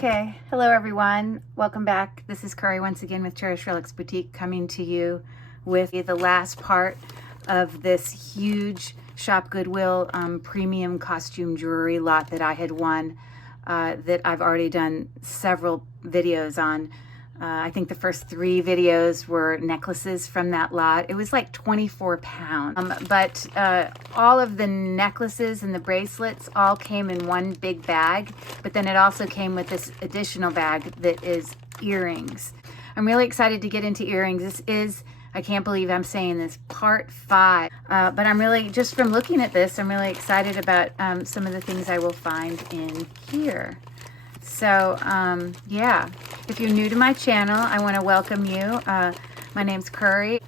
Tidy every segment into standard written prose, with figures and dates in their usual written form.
Okay, hello everyone. Welcome back. This is Curry once again with Cherished Relics Boutique, coming to you with the last part of this huge Shop Goodwill premium costume jewelry lot that I had won, that I've already done several videos on. I think the first 3 videos were necklaces from that lot. It was like 24 pounds. But all of the necklaces and the bracelets all came in one big bag. But then it also came with this additional bag that is earrings. I'm really excited to get into earrings. This is, I can't believe I'm saying this, part 5. But I'm really, just from looking at this, I'm really excited about some of the things I will find in here. So, yeah, if you're new to my channel, I want to welcome you. My name's Curry.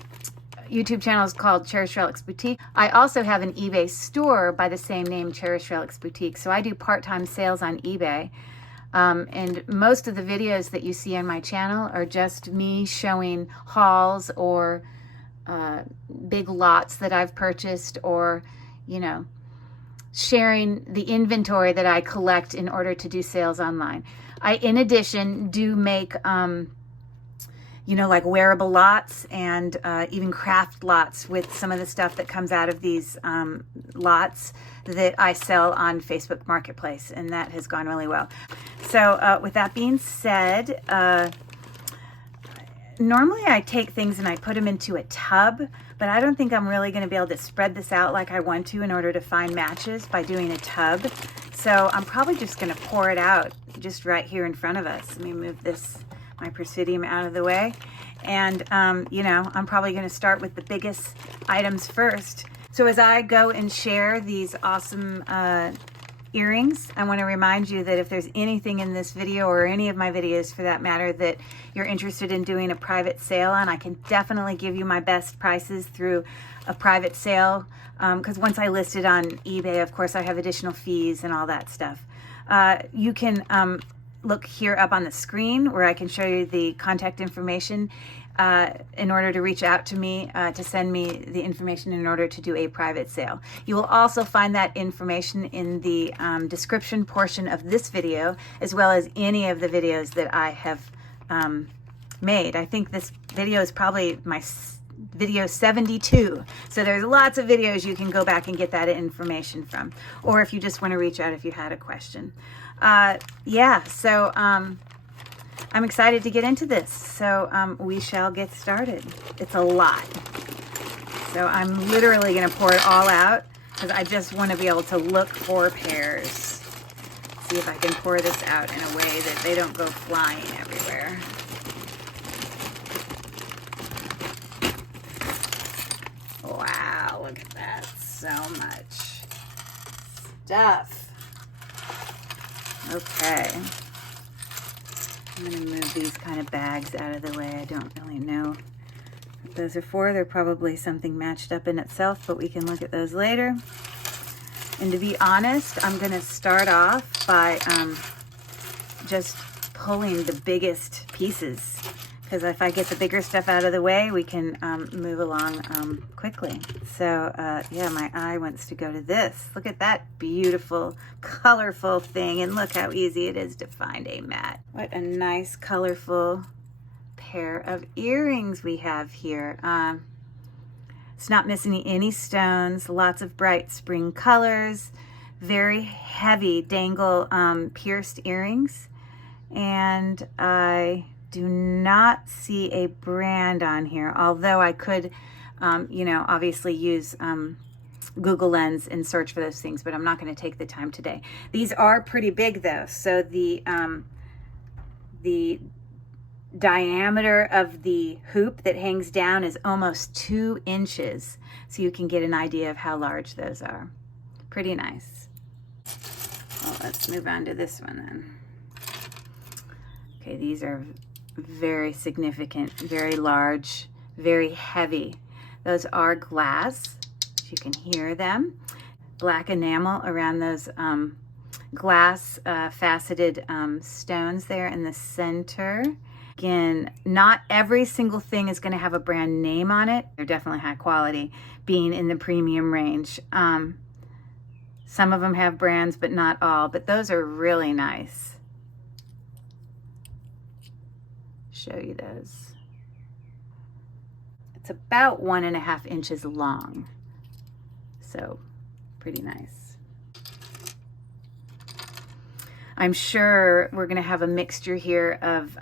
YouTube channel is called Cherished Relics Boutique. I also have an eBay store by the same name, Cherished Relics Boutique. So I do part-time sales on eBay. And most of the videos that you see on my channel are just me showing hauls or big lots that I've purchased, or, you know, sharing the inventory that I collect in order to do sales online. I, in addition, do make, you know, like wearable lots and even craft lots with some of the stuff that comes out of these lots that I sell on Facebook Marketplace, and that has gone really well. So with that being said, normally I take things and I put them into a tub, but I don't think I'm really going to be able to spread this out like I want to in order to find matches by doing a tub. So I'm probably just going to pour it out just right here in front of us. Let me move this, my Presidium, out of the way. And, you know, I'm probably going to start with the biggest items first. So as I go and share these awesome earrings, I want to remind you that if there's anything in this video, or any of my videos for that matter, that you're interested in doing a private sale on, I can definitely give you my best prices through a private sale, because once I list it on eBay, of course, I have additional fees and all that stuff. You can look here up on the screen where I can show you the contact information in order to reach out to me, to send me the information in order to do a private sale. You will also find that information in the description portion of this video, as well as any of the videos that I have made. I think this video is probably my video 72. So there's lots of videos you can go back and get that information from. Or if you just want to reach out if you had a question. Yeah, so I'm excited to get into this. So we shall get started. It's a lot. So I'm literally going to pour it all out because I just want to be able to look for pairs. See if I can pour this out in a way that they don't go flying everywhere. Wow, look at that. So much stuff. Okay. I'm going to move these kind of bags out of the way. I don't really know what those are for. They're probably something matched up in itself, but we can look at those later. And to be honest, I'm going to start off by just pulling the biggest pieces, because if I get the bigger stuff out of the way, we can move along quickly. So yeah, my eye wants to go to this. Look at that beautiful, colorful thing, and look how easy it is to find a mat. What a nice, colorful pair of earrings we have here. It's not missing any stones, lots of bright spring colors, very heavy dangle pierced earrings, and I do not see a brand on here, although I could, you know, obviously use Google Lens and search for those things, but I'm not going to take the time today. These are pretty big though, so the diameter of the hoop that hangs down is almost 2 inches, so you can get an idea of how large those are. Pretty nice. Well, let's move on to this one then. Okay, these are very significant, very large, very heavy. Those are glass. You can hear them. Black enamel around those glass faceted stones there in the center. Again, not every single thing is going to have a brand name on it. They're definitely high quality, being in the premium range. Some of them have brands, but not all. But those are really nice. show you those. It's about 1.5 inches long, so pretty nice. I'm sure we're going to have a mixture here of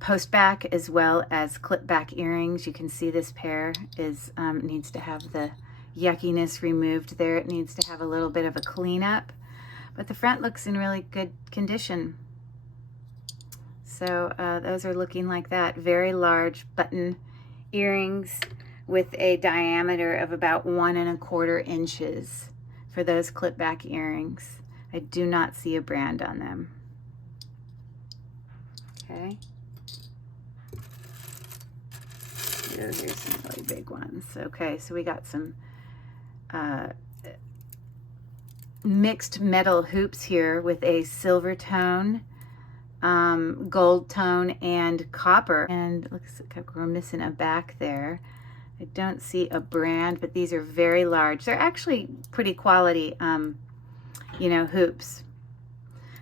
post back as well as clip back earrings. You can see this pair is needs to have the yuckiness removed there. It needs to have a little bit of a cleanup, but the front looks in really good condition. So those are looking like that. Very large button earrings with a diameter of about 1¼ inches for those clip back earrings. I do not see a brand on them. Okay. Here's some really big ones. Okay, so we got some mixed metal hoops here with a silver tone, gold tone, and copper. And it looks like we're missing a back there. I don't see a brand, but these are very large. They're actually pretty quality, you know, hoops.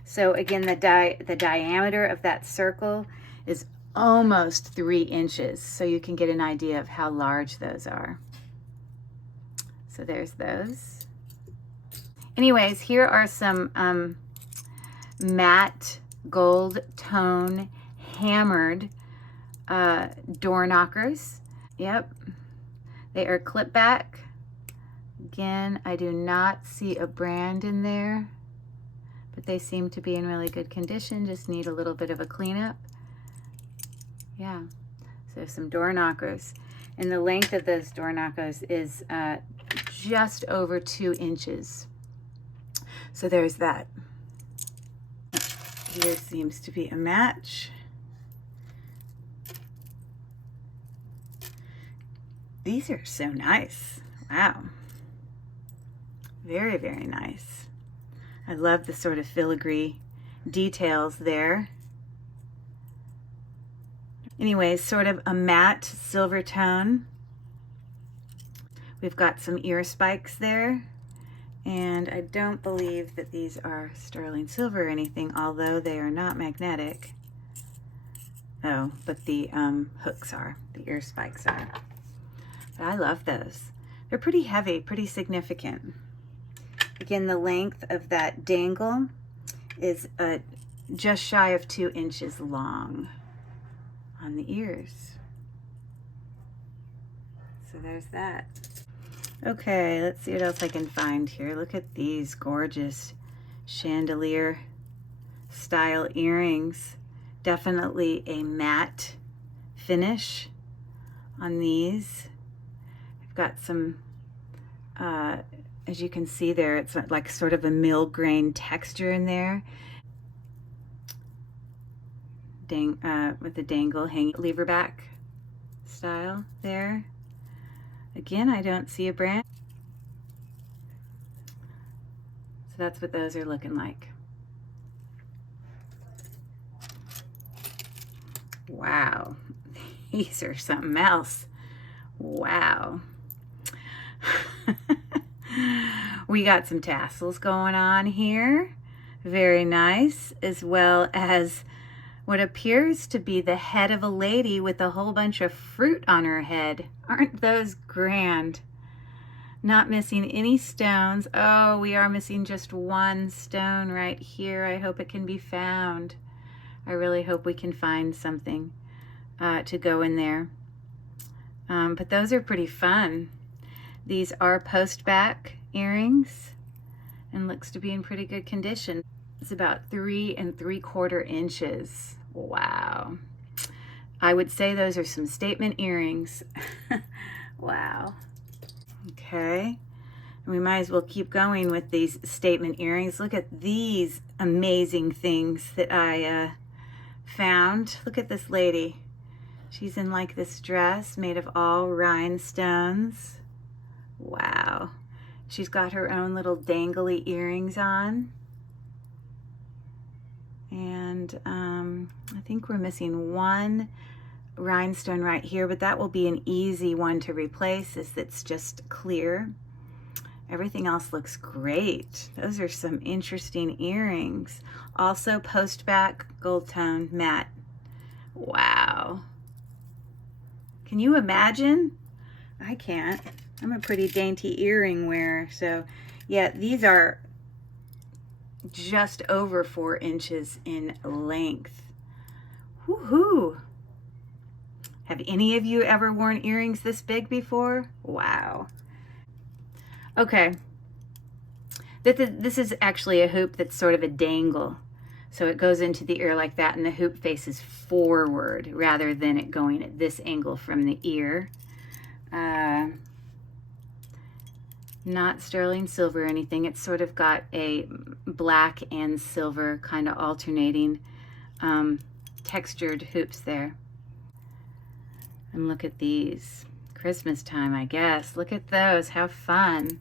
So again, the diameter of that circle is almost 3 inches. So you can get an idea of how large those are. So there's those. Anyways, here are some matte gold tone hammered door knockers. Yep, they are clip back. Again, I do not see a brand in there, but they seem to be in really good condition, just need a little bit of a cleanup. Yeah, so some door knockers. And the length of those door knockers is just over 2 inches. So there's that. Here seems to be a match. These are so nice. Wow. Very, very nice. I love the sort of filigree details there. Anyways, sort of a matte silver tone. We've got some ear spikes there. And I don't believe that these are sterling silver or anything, although they are not magnetic. Oh, but the hooks are, the ear spikes are. But I love those. They're pretty heavy, pretty significant. Again, the length of that dangle is just shy of 2 inches long on the ears. So there's that. Okay, let's see what else I can find here. Look at these gorgeous chandelier style earrings. Definitely a matte finish on these. I've got some, as you can see there, it's like sort of a mill grain texture in there. With the dangle hanging lever back style there. Again, I don't see a brand. So that's what those are looking like. Wow, these are something else. Wow. We got some tassels going on here. Very nice, as well as what appears to be the head of a lady with a whole bunch of fruit on her head. Aren't those grand? Not missing any stones. Oh, we are missing just one stone right here. I hope it can be found. I really hope we can find something to go in there. But those are pretty fun. These are post back earrings and looks to be in pretty good condition. It's about 3 3/4 inches. Wow. I would say those are some statement earrings. Wow. Okay. We might as well keep going with these statement earrings. Look at these amazing things that I found. Look at this lady. She's in like this dress made of all rhinestones. Wow. She's got her own little dangly earrings on. And I think we're missing one rhinestone right here, but that will be an easy one to replace as it's just clear. Everything else looks great. Those are some interesting earrings. Also post back gold tone matte. Wow. Can you imagine? I can't. I'm a pretty dainty earring wearer. So yeah, these are just over 4 inches in length. Woohoo! Have any of you ever worn earrings this big before? Wow. Okay. This is actually a hoop that's sort of a dangle. So it goes into the ear like that, and the hoop faces forward rather than it going at this angle from the ear. Not sterling silver or anything. It's sort of got a black and silver kind of alternating textured hoops there. And look at these. Christmas time, I guess. Look at those. How fun.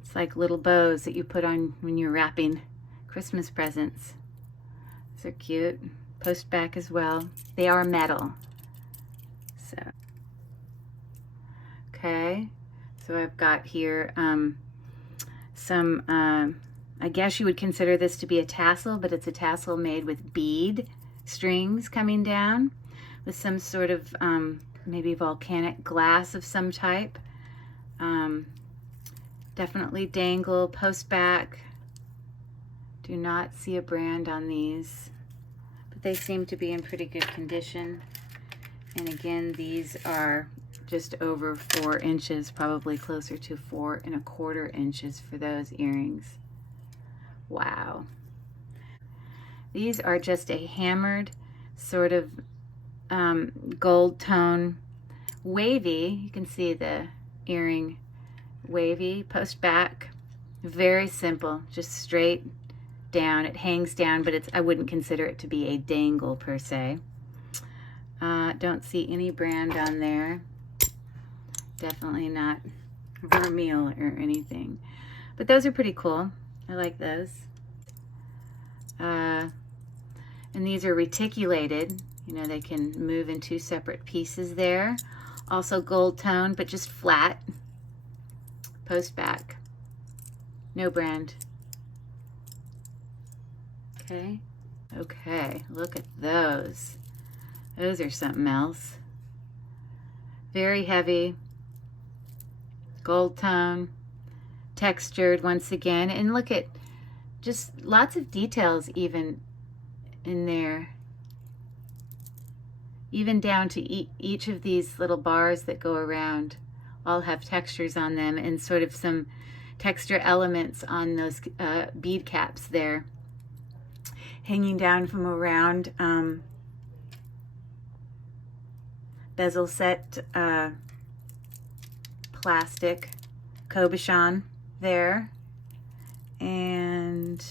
It's like little bows that you put on when you're wrapping Christmas presents. These are cute. Post back as well. They are metal. So, okay. So I've got here some, I guess you would consider this to be a tassel, but it's a tassel made with bead strings coming down with some sort of maybe volcanic glass of some type. Definitely Dangle, post back. Do not see a brand on these, but they seem to be in pretty good condition. And again, these are just over 4 inches, probably closer to 4 1/4 inches for those earrings. Wow. These are just a hammered sort of gold tone, wavy. You can see the earring wavy, post back. Very simple, just straight down. It hangs down, but I wouldn't consider it to be a dangle per se. Don't see any brand on there. Definitely not Vermeil or anything. But those are pretty cool. I like those. And these are reticulated. You know, they can move in 2 separate pieces there. Also gold tone, but just flat. Post back. No brand. Okay. Okay, look at those. Those are something else. Very heavy. Gold tone. Textured once again. And look at just lots of details even in there. Even down to each of these little bars that go around all have textures on them and sort of some texture elements on those bead caps there. Hanging down from around bezel set plastic cabochon there. And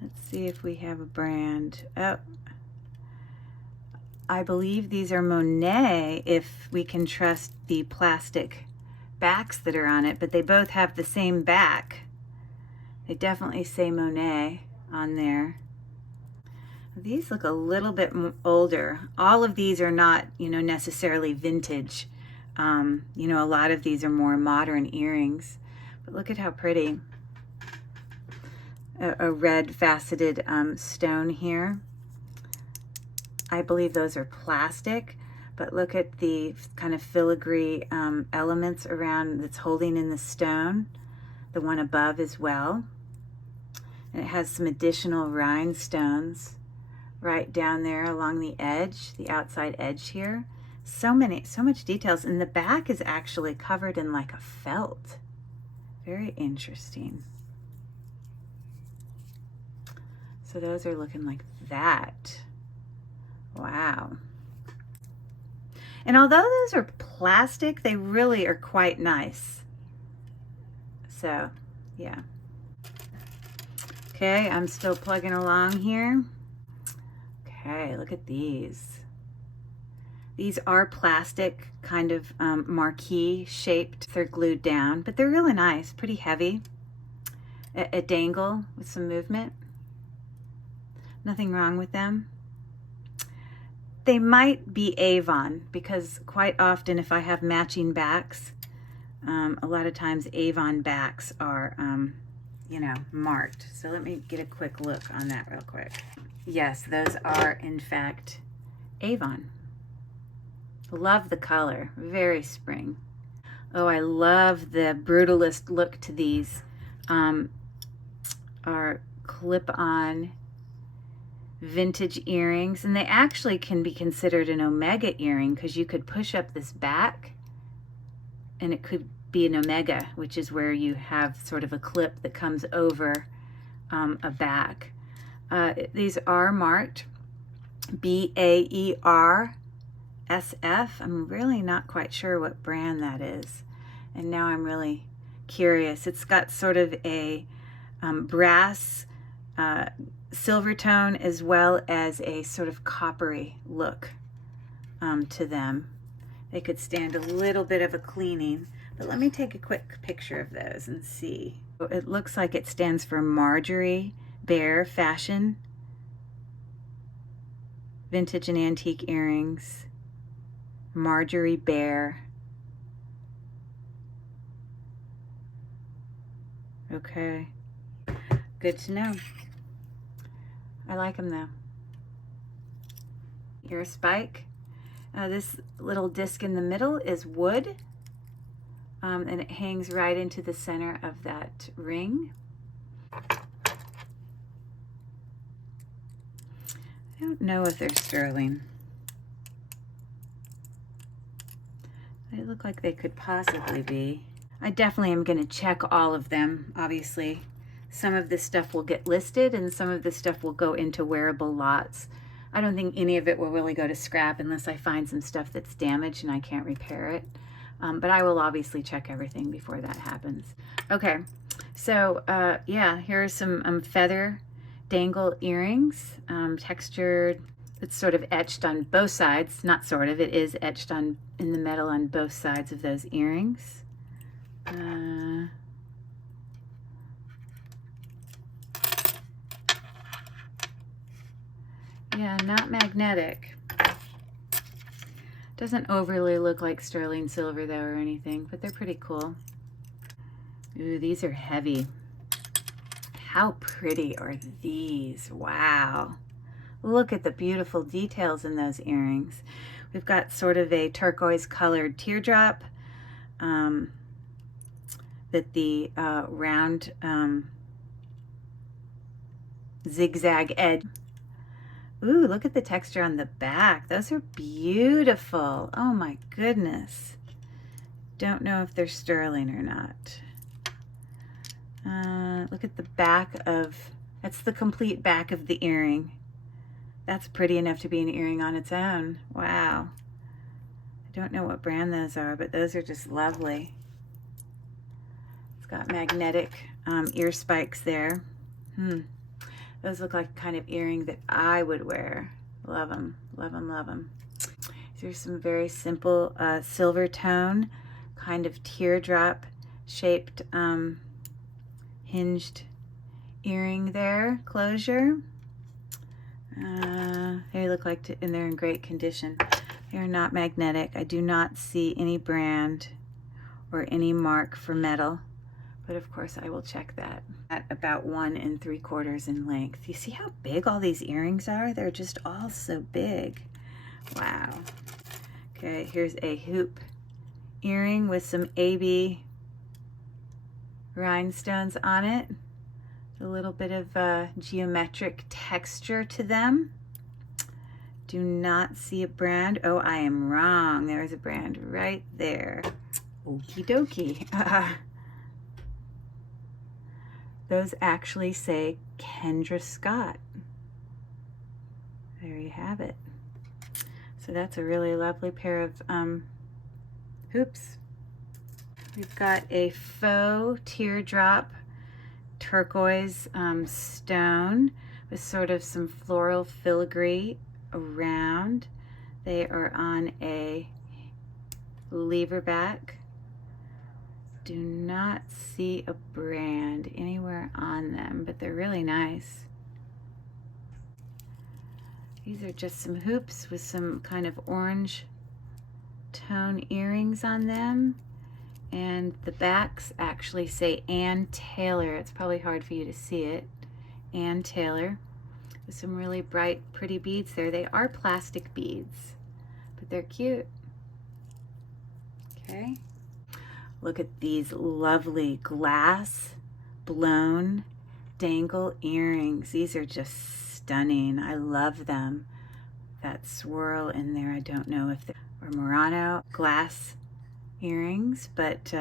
let's see if we have a brand. Oh, I believe these are Monet, if we can trust the plastic backs that are on it, but they both have the same back. They definitely say Monet on there. These look a little bit older. All of these are not, you know, necessarily vintage. You know, a lot of these are more modern earrings, but look at how pretty. A red faceted stone here. I believe those are plastic, but look at the kind of filigree elements around that's holding in the stone. The one above as well. And it has some additional rhinestones right down there along the edge, the outside edge here. So much details. And the back is actually covered in like a felt. Very interesting. So those are looking like that. Wow. And although those are plastic, they really are quite nice. So, yeah. Okay, I'm still plugging along here. Okay, look at these. These are plastic, kind of marquee shaped. They're glued down, but they're really nice, pretty heavy. A dangle with some movement. Nothing wrong with them. They might be Avon, because quite often if I have matching backs, a lot of times Avon backs are, you know, marked. So let me get a quick look on that real quick. Yes, those are in fact Avon. Love the color, very spring. Oh, I love the brutalist look to these. Are clip-on vintage earrings, and they actually can be considered an omega earring because you could push up this back and it could be an omega, which is where you have sort of a clip that comes over a back. These are marked BAER SF. I'm really not quite sure what brand that is, and now I'm really curious. It's got sort of a brass silver tone as well as a sort of coppery look to them. They could stand a little bit of a cleaning, but let me take a quick picture of those and see. It looks like it stands for Marjorie Bear Fashion Vintage and Antique Earrings. Marjorie Bear. Okay, good to know. I like them though. Ear spike. This little disc in the middle is wood, and it hangs right into the center of that ring. I don't know if they're sterling. They look like they could possibly be. I definitely am going to check all of them, obviously. Some of this stuff will get listed and some of this stuff will go into wearable lots. I don't think any of it will really go to scrap unless I find some stuff that's damaged and I can't repair it. But I will obviously check everything before that happens. Okay, so yeah, here are some feather dangle earrings, textured. It's sort of etched on both sides, not sort of, it is etched on in the metal on both sides of those earrings. Yeah, not magnetic. Doesn't overly look like sterling silver though or anything, but they're pretty cool. Ooh, these are heavy. How pretty are these? Wow. Look at the beautiful details in those earrings. We've got sort of a turquoise colored teardrop that the round zigzag edge. Ooh, look at the texture on the back. Those are beautiful. Oh my goodness. Don't know if they're sterling or not. Look at the back of, that's the complete back of the earring. That's pretty enough to be an earring on its own. Wow. I don't know what brand those are, but those are just lovely. It's got magnetic ear spikes there. Those look like kind of earring that I would wear. Love them, love them, love them. These are some very simple silver tone, kind of teardrop shaped hinged earring there, closure. They look like, and they're in great condition. They're not magnetic. I do not see any brand or any mark for metal, but of course I will check that. At about 1 3/4 in length. You see how big all these earrings are? They're just all so big. Wow. Okay, here's a hoop earring with some AB rhinestones on it. A little bit of geometric texture to them. Do not see a brand. Oh, I am wrong. There is a brand right there. Okie dokie. Those actually say Kendra Scott. There you have it. So that's a really lovely pair of hoops. We've got a faux teardrop turquoise stone with sort of some floral filigree around. They are on a lever back. Do not see a brand anywhere on them, but they're really nice. These are just some hoops with some kind of orange tone earrings on them. And the backs actually say Ann Taylor. It's probably hard for you to see it. Ann Taylor. With some really bright, pretty beads there. They are plastic beads, but they're cute. Okay. Look at these lovely glass blown dangle earrings. These are just stunning. I love them. That swirl in there, I don't know if they're Murano glass earrings, but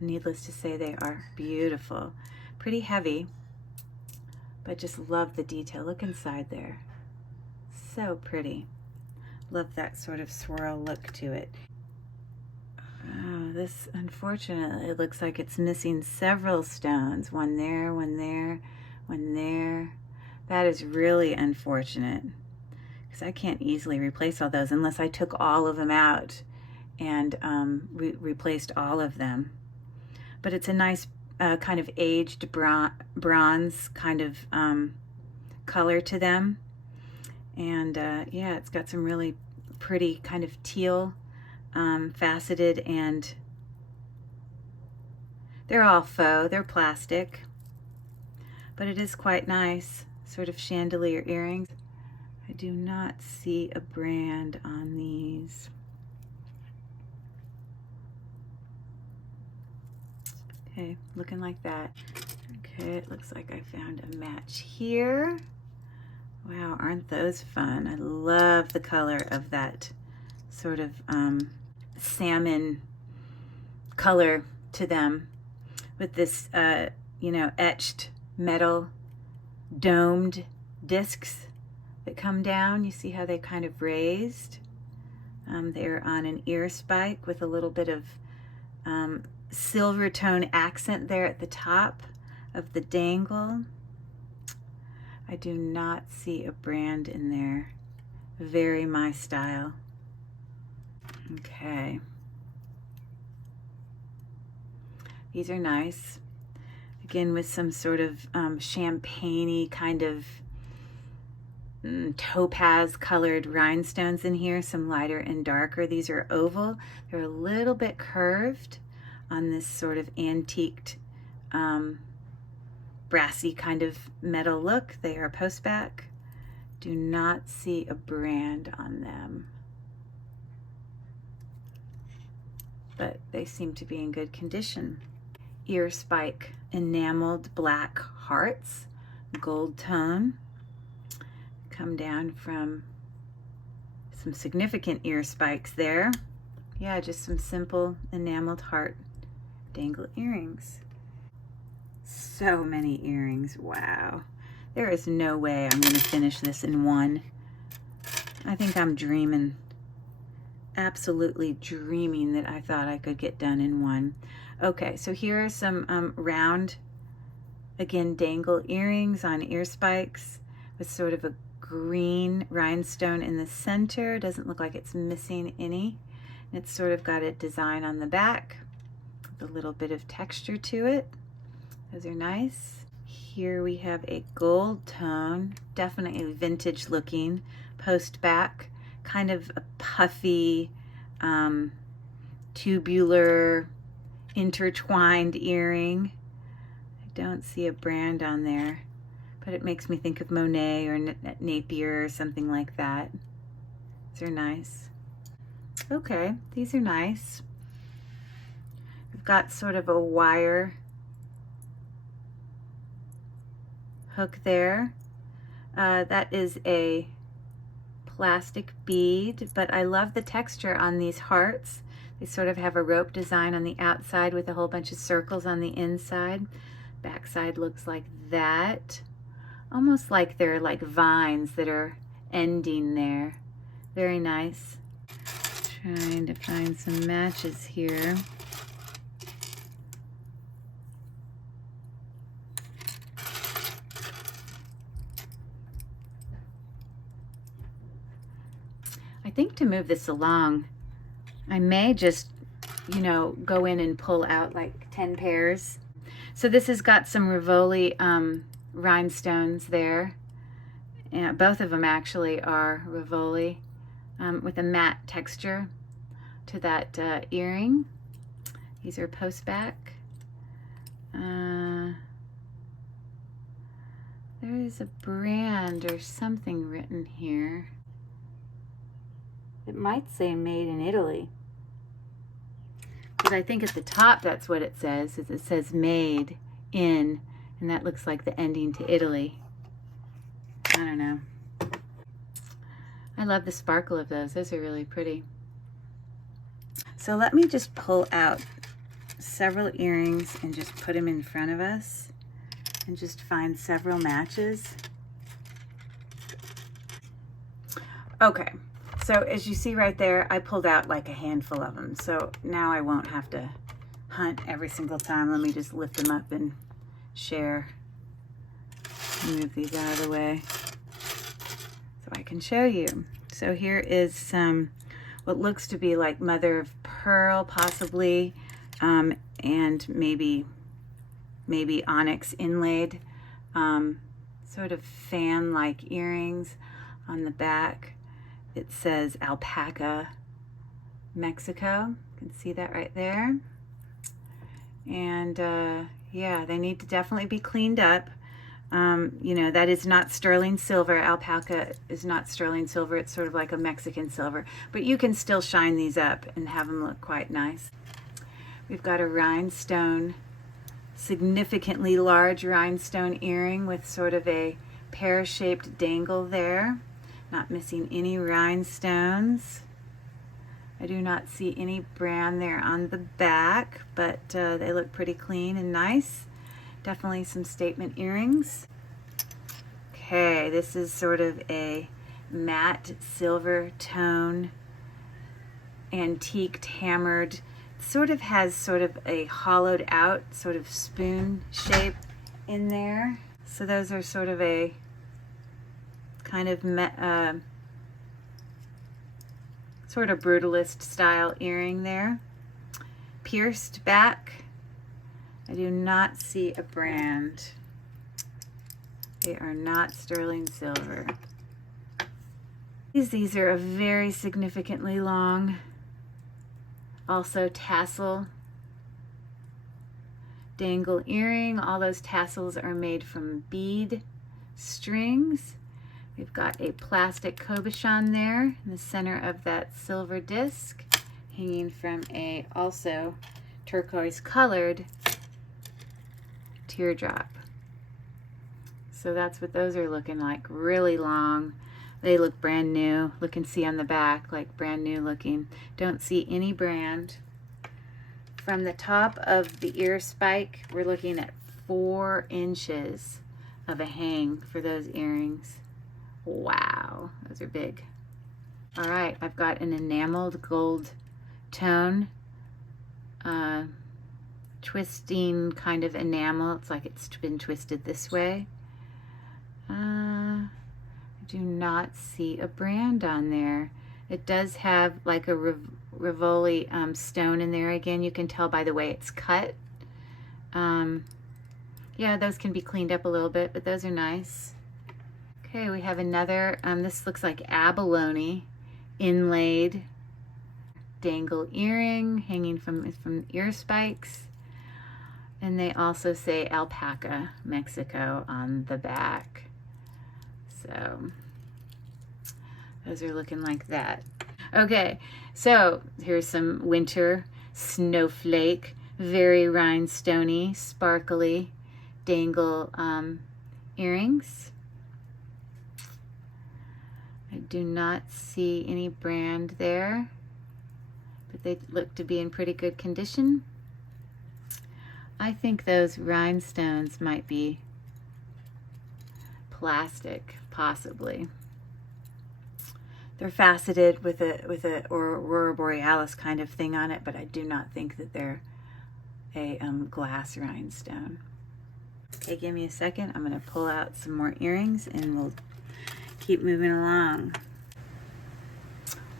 needless to say, they are beautiful. Pretty heavy, but just love the detail. Look inside there. So pretty. Love that sort of swirl look to it. Oh, this, unfortunately, it looks like it's missing several stones. One there, one there, one there. That is really unfortunate, because I can't easily replace all those unless I took all of them out and replaced all of them. But it's a nice kind of aged bronze kind of color to them. And yeah, it's got some really pretty kind of teal faceted, and they're all faux, they're plastic, but it is quite nice, sort of chandelier earrings. I do not see a brand on these. Okay, looking like that. Okay, it looks like I found a match here. Wow, aren't those fun? I love the color of that sort of salmon color to them, with this, you know, etched metal domed discs that come down. You see how they kind of raised? They're on an ear spike with a little bit of silver tone accent there at the top of the dangle. I do not see a brand in there. Very my style. Okay. These are nice. Again, with some sort of champagne-y kind of topaz colored rhinestones in here, some lighter and darker. These are oval. They're a little bit curved on this sort of antiqued brassy kind of metal look. They are postback. Do not see a brand on them, but they seem to be in good condition. Ear spike enameled black hearts, gold tone, come down from some significant ear spikes there. Yeah, just some simple enameled heart dangle earrings. So many earrings, wow. There is no way I'm gonna finish this in one. I think I'm dreaming, absolutely dreaming that I thought I could get done in one. Okay, so here are some round, again, dangle earrings on ear spikes with sort of a green rhinestone in the center. Doesn't look like it's missing any. It's sort of got a design on the back with a little bit of texture to it. Those are nice. Here we have a gold tone, definitely vintage looking, post back, kind of a puffy, tubular, intertwined earring. I don't see a brand on there, but it makes me think of Monet or Napier or something like that. These are nice. Okay, these are nice. We've got sort of a wire hook there. That is a plastic bead, but I love the texture on these hearts. They sort of have a rope design on the outside with a whole bunch of circles on the inside. Backside looks like that. Almost like they're like vines that are ending there. Very nice. Trying to find some matches here. I think to move this along, I may just, you know, go in and pull out like 10 pairs. So this has got some Rivoli rhinestones there. Yeah, both of them actually are Rivoli with a matte texture to that earring. These are post back. There is a brand or something written here. It might say made in Italy. because I think at the top that's what it says, is it says made in, and that looks like the ending to Italy. I don't know. I love the sparkle of those. Those are really pretty. So let me just pull out several earrings and just put them in front of us and just find several matches. Okay, so as you see right there, I pulled out like a handful of them. So now I won't have to hunt every single time. Let me just lift them up and share. Move these out of the way so I can show you. So here is some what looks to be like mother of pearl, possibly, and maybe onyx inlaid, sort of fan-like earrings. On the back it says alpaca, Mexico. You can see that right there. And yeah, they need to definitely be cleaned up. You know, that is not sterling silver. Alpaca is not sterling silver. It's sort of like a Mexican silver. But you can still shine these up and have them look quite nice. We've got a rhinestone, significantly large rhinestone earring with sort of a pear-shaped dangle there. Not missing any rhinestones. I do not see any brand there on the back, but they look pretty clean and nice. Definitely some statement earrings. Okay, this is sort of a matte silver tone, antiqued, hammered. Sort of has sort of a hollowed out sort of spoon shape in there. So those are sort of a kind of sort of brutalist style earring there. Pierced back. I do not see a brand. They are not sterling silver. These are a very significantly long, also tassel dangle earring. All those tassels are made from bead strings. We've got a plastic cabochon there in the center of that silver disc, hanging from a also turquoise colored teardrop. So that's what those are looking like, really long. They look brand new. Look and see on the back, like brand new looking. Don't see any brand. From the top of the ear spike, we're looking at 4 inches of a hang for those earrings. Wow, those are big. All right, I've got an enameled gold tone, twisting kind of enamel. It's like it's been twisted this way. I do not see a brand on there. It does have like a Rivoli stone in there. Again, you can tell by the way it's cut. Yeah, those can be cleaned up a little bit, but those are nice. Okay, we have another, this looks like abalone inlaid dangle earring hanging from ear spikes. And they also say alpaca, Mexico on the back. So those are looking like that. Okay, so here's some winter snowflake, very rhinestoney, sparkly dangle earrings. I do not see any brand there, but they look to be in pretty good condition. I think those rhinestones might be plastic, possibly. They're faceted with a Aurora Borealis kind of thing on it, but I do not think that they're a glass rhinestone. Okay, give me a second. I'm going to pull out some more earrings and we'll keep moving along.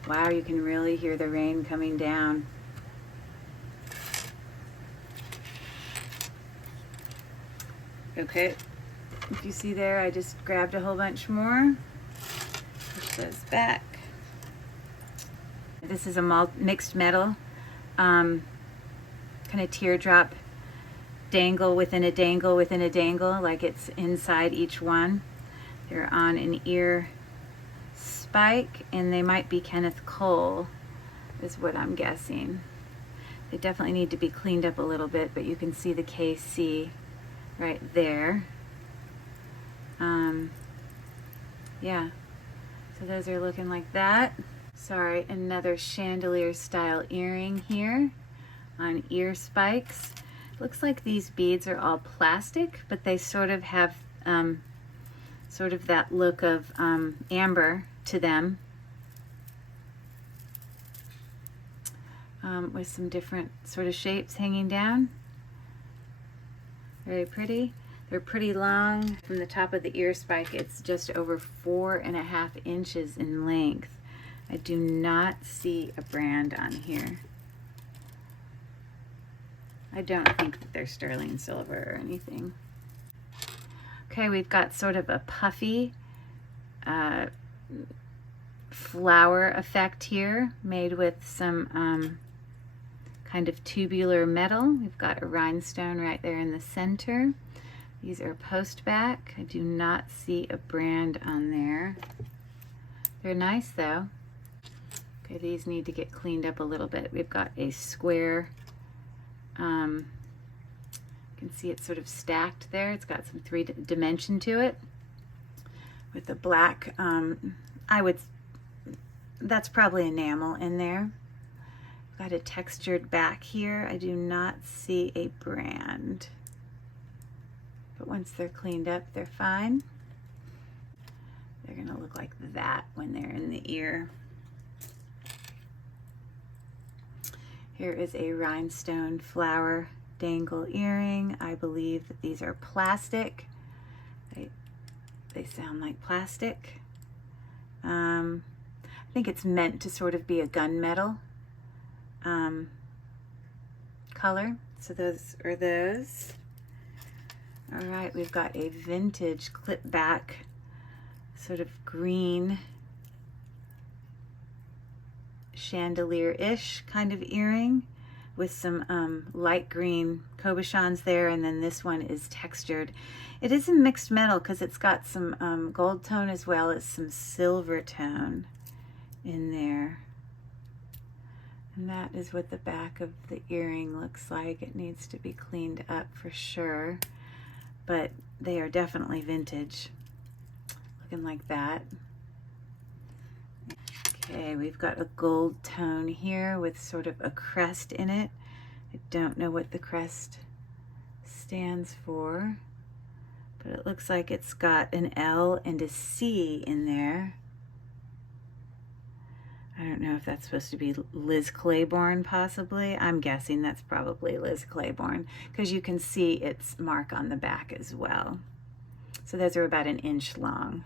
Wow, you can really hear the rain coming down. Okay, if you see there, I just grabbed a whole bunch more. Push those back. This is a mixed metal, kind of teardrop dangle within a dangle within a dangle, like it's inside each one. They're on an ear spike, and they might be Kenneth Cole, is what I'm guessing. They definitely need to be cleaned up a little bit, but you can see the KC right there. Yeah, so those are looking like that. Sorry, another chandelier style earring here on ear spikes. Looks like these beads are all plastic, but they sort of have sort of that look of amber to them, with some different sort of shapes hanging down. Very pretty. They're pretty long. From the top of the ear spike, it's just over 4.5 inches in length. I do not see a brand on here. I don't think that they're sterling silver or anything. Okay, we've got sort of a puffy flower effect here, made with some kind of tubular metal. We've got a rhinestone right there in the center. These are post back. I do not see a brand on there. They're nice though. Okay, these need to get cleaned up a little bit. We've got a square, you can see it's sort of stacked there. It's got some dimension to it with the black, that's probably enamel in there. Got a textured back here. I do not see a brand. But once they're cleaned up, they're fine. They're gonna look like that when they're in the ear. Here is a rhinestone flower dangle earring. I believe that these are plastic. They sound like plastic. I think it's meant to sort of be a gunmetal color. So those are those. All right, we've got a vintage clip back, sort of green chandelier-ish kind of earring with some light green cabochons there, and then this one is textured. It is a mixed metal because it's got some gold tone as well as some silver tone in there. And that is what the back of the earring looks like. It needs to be cleaned up for sure, but they are definitely vintage, looking like that. Okay, we've got a gold tone here with sort of a crest in it. I don't know what the crest stands for, but it looks like it's got an L and a C in there. I don't know if that's supposed to be Liz Claiborne, possibly. I'm guessing that's probably Liz Claiborne because you can see its mark on the back as well. So those are about 1 inch long.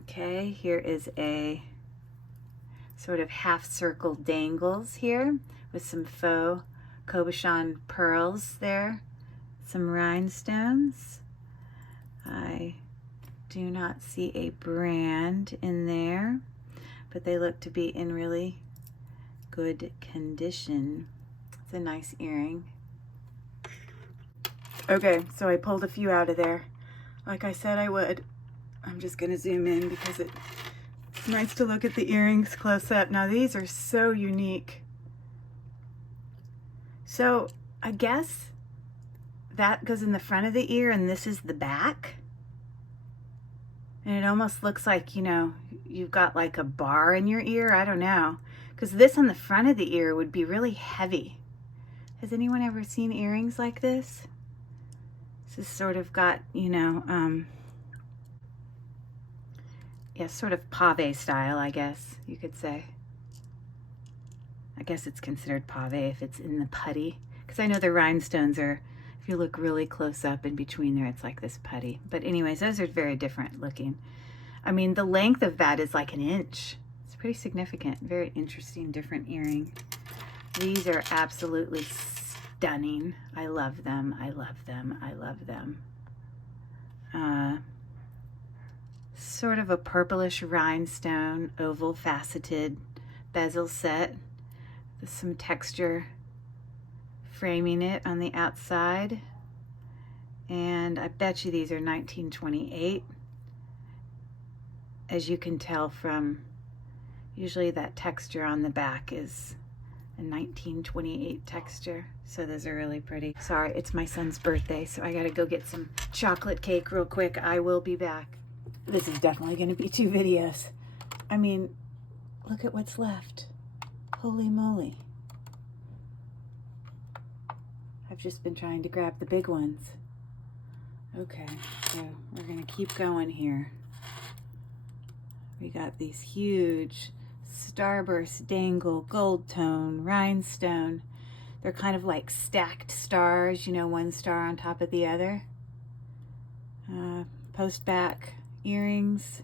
Okay, here is a sort of half circle dangles here with some faux cabochon pearls there, some rhinestones. I do not see a brand in there, but they look to be in really good condition. It's a nice earring. Okay, so I pulled a few out of there, like I said I would. I'm just gonna zoom in because it's nice to look at the earrings close up. Now these are so unique. So I guess that goes in the front of the ear and this is the back. And it almost looks like, you know, you've got like a bar in your ear. I don't know. Because this on the front of the ear would be really heavy. Has anyone ever seen earrings like this? This is sort of got, you know, yeah, sort of pave style, I guess you could say. I guess it's considered pave if it's in the putty. Because I know the rhinestones are, if you look really close up in between there, it's like this putty. But anyways, those are very different looking. I mean, the length of that is like 1 inch. It's pretty significant. Very interesting, different earring. These are absolutely stunning. I love them. I love them. I love them. Sort of a purplish rhinestone, oval faceted bezel set with some texture framing it on the outside. And I bet you these are 1928. As you can tell from, Usually that texture on the back is a 1928 texture, so those are really pretty. Sorry, it's my son's birthday, so I gotta go get some chocolate cake real quick. I will be back. This is definitely gonna be 2 videos. I mean, look at what's left. Holy moly. I've just been trying to grab the big ones. Okay, so we're gonna keep going here. We got these huge Starburst, Dangle, Gold Tone, Rhinestone. They're kind of like stacked stars, you know, one star on top of the other. Post back earrings.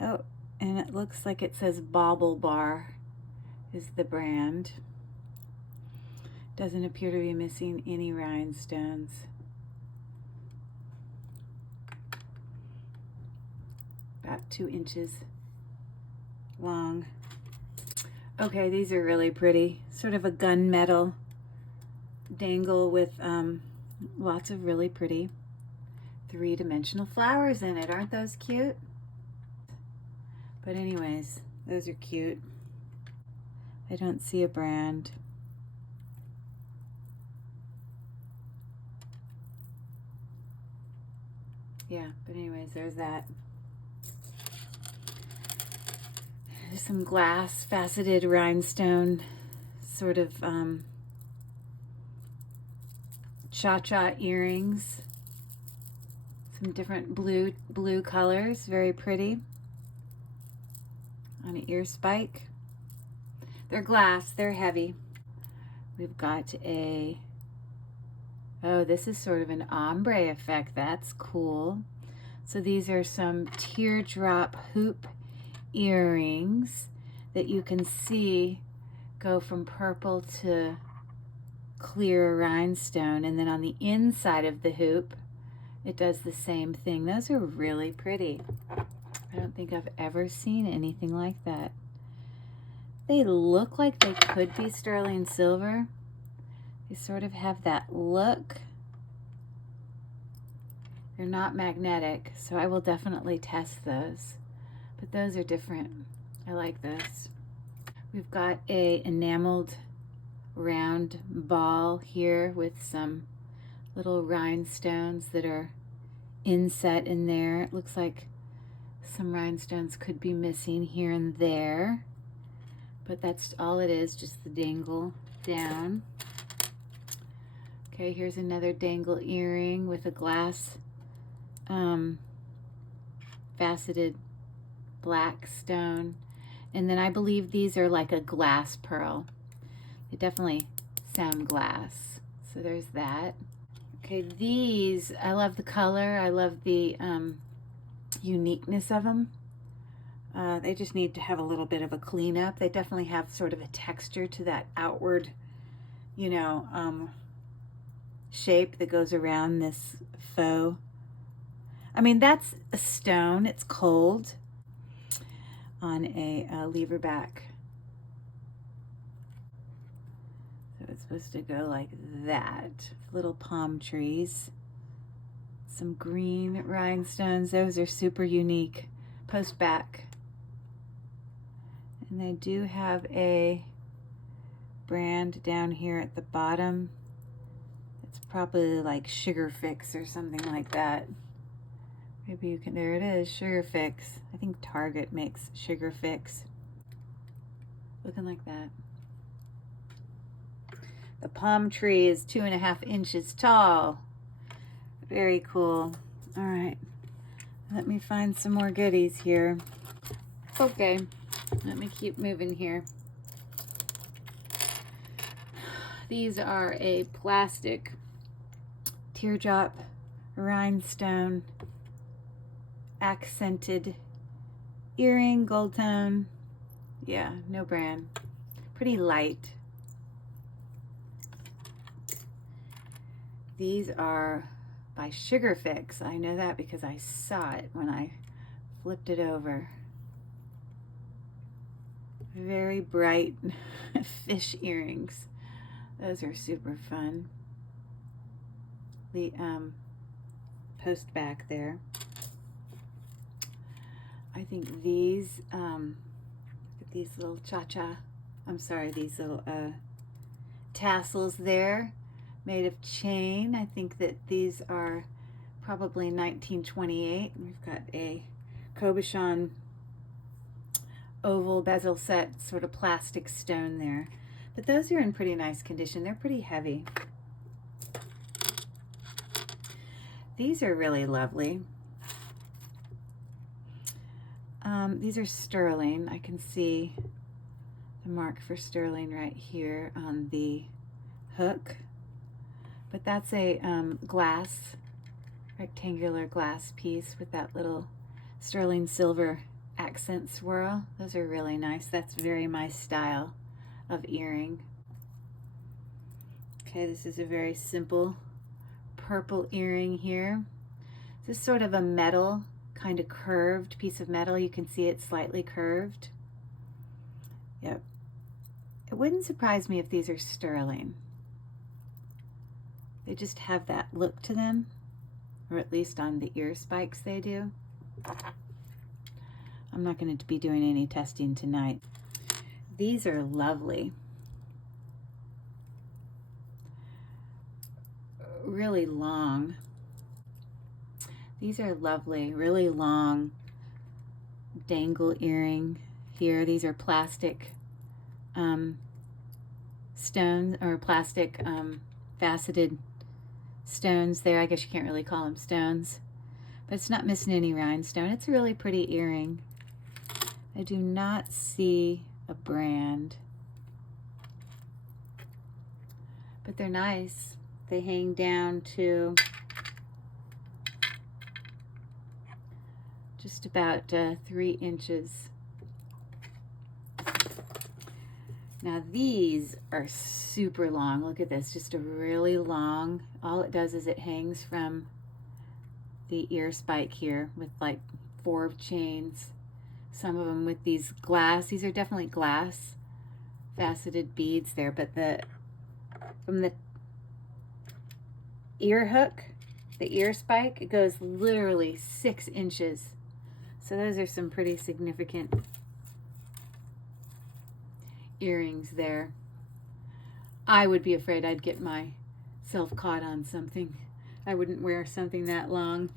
Oh, and it looks like it says Bauble Bar is the brand. Doesn't appear to be missing any rhinestones. About 2 inches long. Okay, these are really pretty. Sort of a gunmetal dangle with lots of really pretty 3-dimensional flowers in it. Aren't those cute? But anyways, those are cute. I don't see a brand. Yeah, but anyways, there's that. There's some glass faceted rhinestone sort of cha-cha earrings. Some different blue colors, very pretty. On an ear spike. They're glass, they're heavy. We've got a, oh, this is sort of an ombre effect. That's cool. So these are some teardrop hoop earrings that you can see go from purple to clear rhinestone, and then on the inside of the hoop it does the same thing. Those are really pretty. I don't think I've ever seen anything like that. They look like they could be sterling silver. They sort of have that look. They're not magnetic, so I will definitely test those. But those are different. I like those. We've got a enameled round ball here with some little rhinestones that are inset in there. It looks like some rhinestones could be missing here and there, but that's all it is, just the dangle down. Okay, here's another dangle earring with a glass faceted black stone, and then I believe these are like a glass pearl. They definitely sound glass, so there's that. Okay, these, I love the color, I love the uniqueness of them. They just need to have a little bit of a cleanup. They definitely have sort of a texture to that outward, you know, shape that goes around this faux. I mean, that's a stone, it's cold, on a lever back. So it's supposed to go like that. Little palm trees. Some green rhinestones. Those are super unique. Post back. And they do have a brand down here at the bottom. It's probably like Sugar Fix or something like that. Maybe you can, there it is, Sugar Fix. I think Target makes Sugar Fix. Looking like that. The palm tree is 2.5 inches tall. Very cool. All right, let me find some more goodies here. Okay, let me keep moving here. These are a plastic teardrop rhinestone accented earring, gold tone. Yeah, no brand. Pretty light. These are by Sugar Fix. I know that because I saw it when I flipped it over. Very bright fish earrings. Those are super fun. The post back there. I think these, look at these little these little tassels there, made of chain. I think that these are probably 1928. We've got a Cabochon oval bezel set, sort of plastic stone there. But those are in pretty nice condition. They're pretty heavy. These are really lovely. These are sterling. I can see the mark for sterling right here on the hook. But that's a rectangular glass piece with that little sterling silver accent swirl. Those are really nice. That's very my style of earring. Okay, this is a very simple purple earring here. This is sort of a metal, kind of curved piece of metal. You can see it's slightly curved. Yep. It wouldn't surprise me if these are sterling. They just have that look to them, or at least on the ear spikes they do. I'm not going to be doing any testing tonight. These are lovely. Really long. These are lovely, really long dangle earring here. These are plastic stones, or plastic faceted stones there. I guess you can't really call them stones, but it's not missing any rhinestone. It's a really pretty earring. I do not see a brand, but they're nice. They hang down to just about 3 inches. Now these are super long. Look at this, just a really long. All it does is it hangs from the ear spike here with like 4 chains. Some of them with these are definitely glass faceted beads there, but from the ear hook, the ear spike, it goes literally 6 inches. So those are some pretty significant earrings there. I would be afraid I'd get myself caught on something. I wouldn't wear something that long.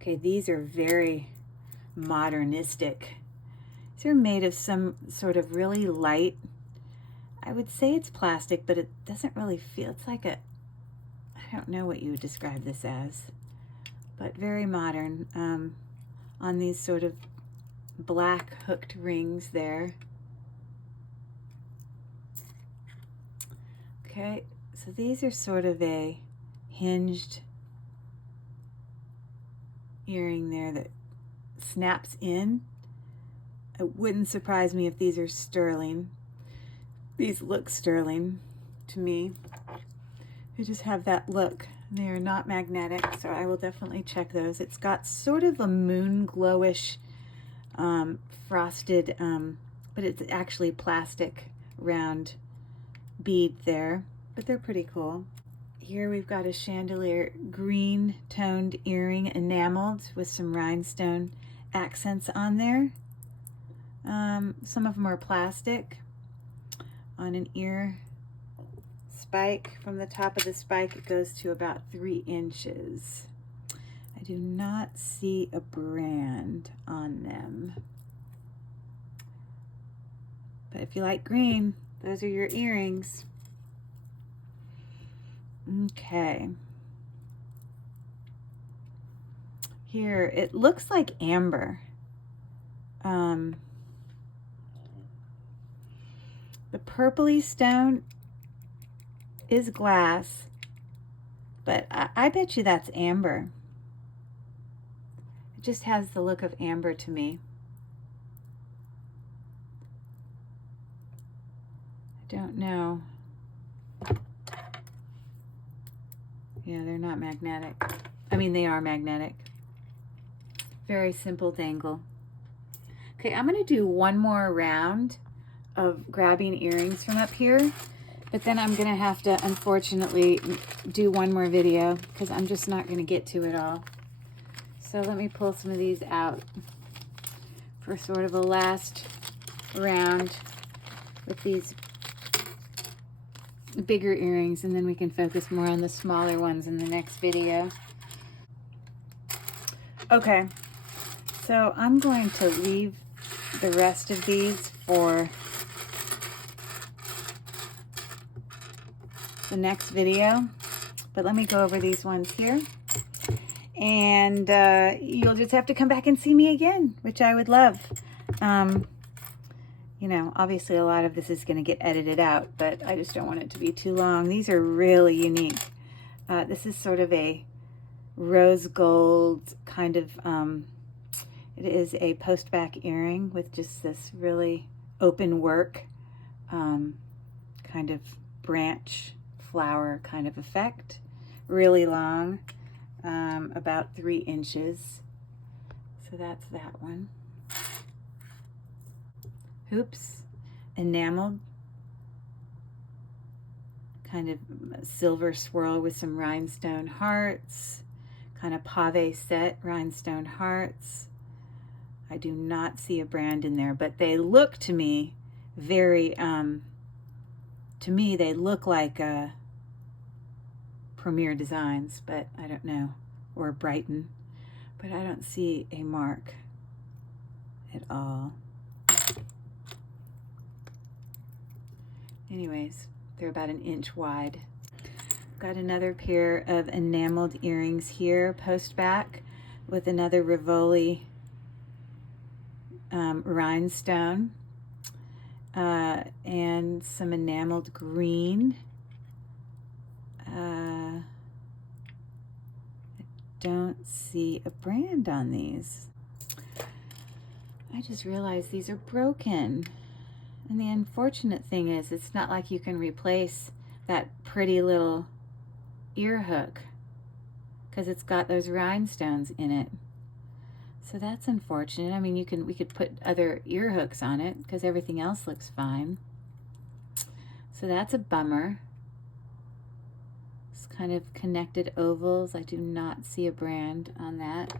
Okay, these are very modernistic. These are made of some sort of really light, I would say it's plastic, but it doesn't really feel, it's like I don't know what you would describe this as, but very modern, on these sort of black hooked rings there. Okay, so these are sort of a hinged earring there that snaps in. It wouldn't surprise me if these are sterling. These look sterling to me. They just have that look. They are not magnetic, so I will definitely check those. It's got sort of a moon glowish frosted, but it's actually plastic round bead there, but they're pretty cool. Here we've got a chandelier green toned earring, enameled with some rhinestone accents on there. Some of them are plastic on an ear spike. From the top of the spike, it goes to about 3 inches. I do not see a brand on them. But if you like green, those are your earrings. Okay. Here, it looks like amber. The purpley stone is glass, but I bet you that's amber. It just has the look of amber to me. I don't know. Yeah, they're not magnetic. I mean, they are magnetic. Very simple dangle. Okay, I'm going to do one more round of grabbing earrings from up here, but then I'm going to have to, unfortunately, do one more video because I'm just not going to get to it all. So let me pull some of these out for sort of a last around with these bigger earrings, and then we can focus more on the smaller ones in the next video. Okay, so I'm going to leave the rest of these for the next video, but let me go over these ones here, and you'll just have to come back and see me again, which I would love. You know, obviously a lot of this is going to get edited out, but I just don't want it to be too long. These are really unique. This is sort of a rose gold kind of, it is a post back earring with just this really open work, kind of branch flower kind of effect. Really long, about 3 inches. So that's that one. Hoops, enameled, kind of silver swirl with some rhinestone hearts, kind of pave set rhinestone hearts. I do not see a brand in there, but they look to me very, they look like Premier Designs, but I don't know, or Brighton, but I don't see a mark at all. Anyways, they're about 1 inch wide. Got another pair of enameled earrings here, post back, with another Rivoli rhinestone, and some enameled green. I don't see a brand on these. I just realized these are broken. And the unfortunate thing is, it's not like you can replace that pretty little ear hook because it's got those rhinestones in it. So that's unfortunate. I mean, we could put other ear hooks on it because everything else looks fine. So that's a bummer. It's kind of connected ovals. I do not see a brand on that.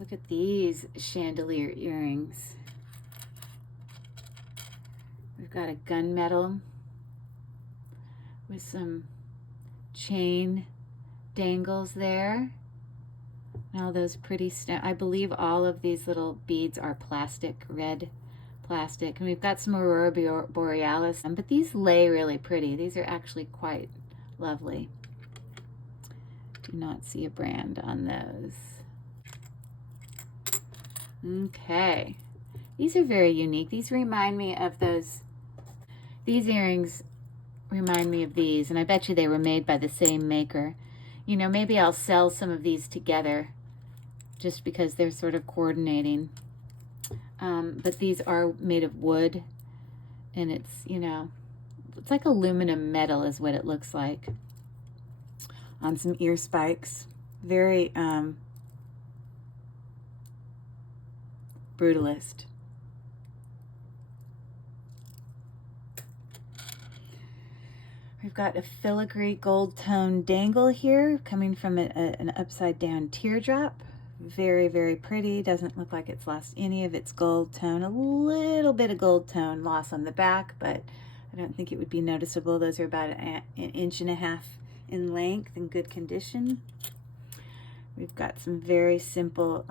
Look at these chandelier earrings. We've got a gunmetal with some chain dangles there. And all those pretty I believe all of these little beads are plastic, red plastic. And we've got some Aurora Borealis, but these lay really pretty. These are actually quite lovely. Do not see a brand on those. Okay, these are very unique. These remind me of these earrings remind me of these, and I bet you they were made by the same maker. You know, maybe I'll sell some of these together just because they're sort of coordinating. But these are made of wood, and it's, you know, it's like aluminum metal is what it looks like, on some ear spikes. Very, brutalist. We've got a filigree gold tone dangle here coming from an upside down teardrop. Very, very pretty. Doesn't look like it's lost any of its gold tone. A little bit of gold tone loss on the back, but I don't think it would be noticeable. Those are about an 1.5 inches in length, in good condition. We've got some very simple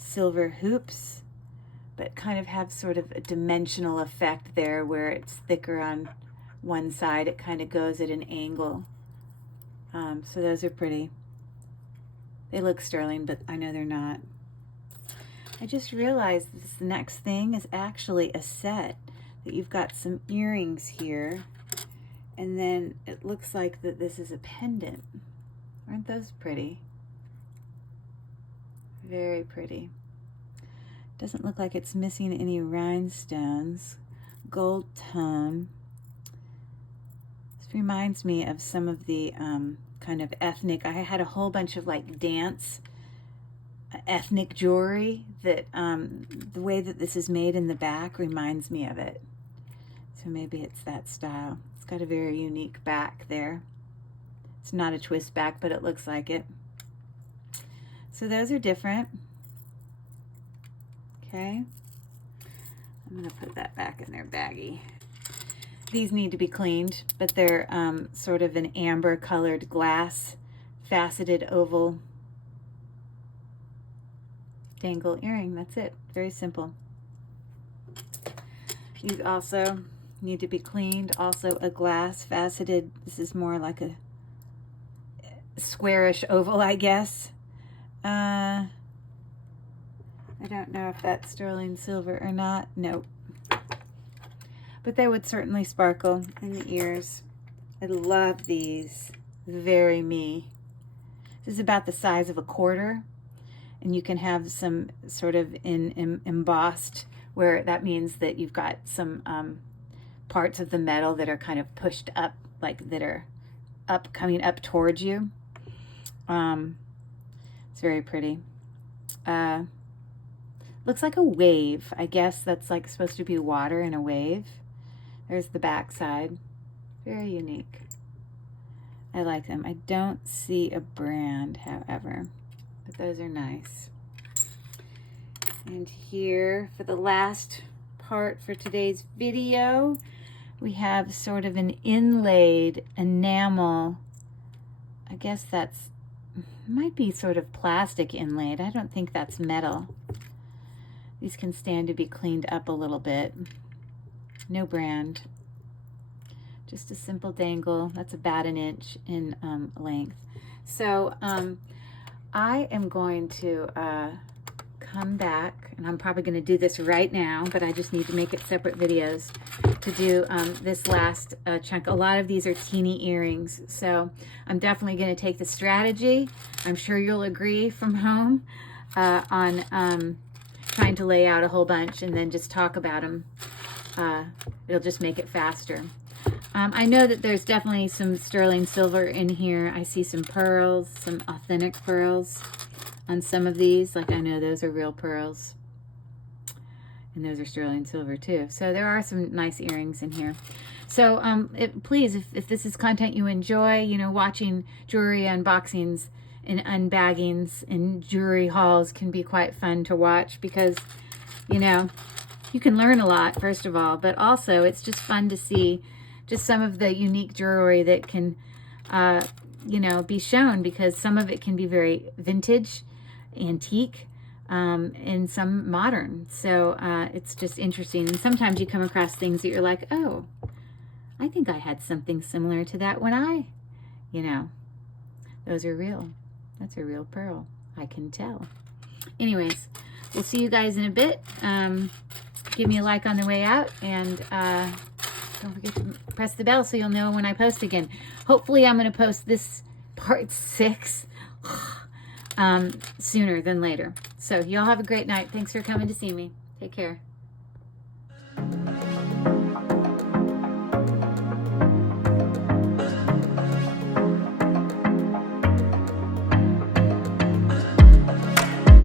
silver hoops, but kind of have sort of a dimensional effect there where it's thicker on one side. It kind of goes at an angle. So those are pretty. They look sterling, but I know they're not. I just realized this next thing is actually a set, that you've got some earrings here, and then it looks like that this is a pendant. Aren't those pretty? Very pretty. Doesn't look like it's missing any rhinestones. Gold tone. This reminds me of some of the kind of ethnic, I had a whole bunch of like dance ethnic jewelry that the way that this is made in the back reminds me of it. So maybe it's that style. It's got a very unique back there. It's not a twist back, but it looks like it. So those are different. Okay. I'm going to put that back in their baggie. These need to be cleaned, but they're sort of an amber colored glass faceted oval dangle earring. That's it. Very simple. These also need to be cleaned. Also a glass faceted, this is more like a squarish oval, I guess. I don't know if that's sterling silver or not. Nope. But they would certainly sparkle in the ears. I love these. Very me. This is about the size of a quarter. And you can have some sort of embossed, where that means that you've got some parts of the metal that are kind of pushed up, like that are coming up towards you. It's very pretty. Looks like a wave. I guess that's like supposed to be water in a wave. There's the back side. Very unique. I like them. I don't see a brand, however, but those are nice. And here for the last part for today's video, we have sort of an inlaid enamel. I guess that's, might be sort of plastic inlaid. I don't think that's metal. These can stand to be cleaned up a little bit. No brand. Just a simple dangle. That's about an inch in length. So I am going to come back, and I'm probably going to do this right now, but I just need to make it separate videos to do this last chunk. A lot of these are teeny earrings, so I'm definitely going to take the strategy. I'm sure you'll agree from home on trying to lay out a whole bunch and then just talk about them. It'll just make it faster. I know that there's definitely some sterling silver in here. I see some pearls, some authentic pearls on some of these. Like, I know those are real pearls. And those are sterling silver too. So there are some nice earrings in here. So please, if this is content you enjoy, you know, watching jewelry unboxings and unbaggings and jewelry hauls can be quite fun to watch, because, you know, you can learn a lot, first of all, but also it's just fun to see just some of the unique jewelry that can, you know, be shown, because some of it can be very vintage, antique, and some modern. So it's just interesting. And sometimes you come across things that you're like, oh, I think I had something similar to that when I, you know, those are real. That's a real pearl. I can tell. Anyways, we'll see you guys in a bit. Give me a like on the way out, and don't forget to press the bell so you'll know when I post again. Hopefully I'm going to post this part 6 sooner than later. So y'all have a great night. Thanks for coming to see me. Take care.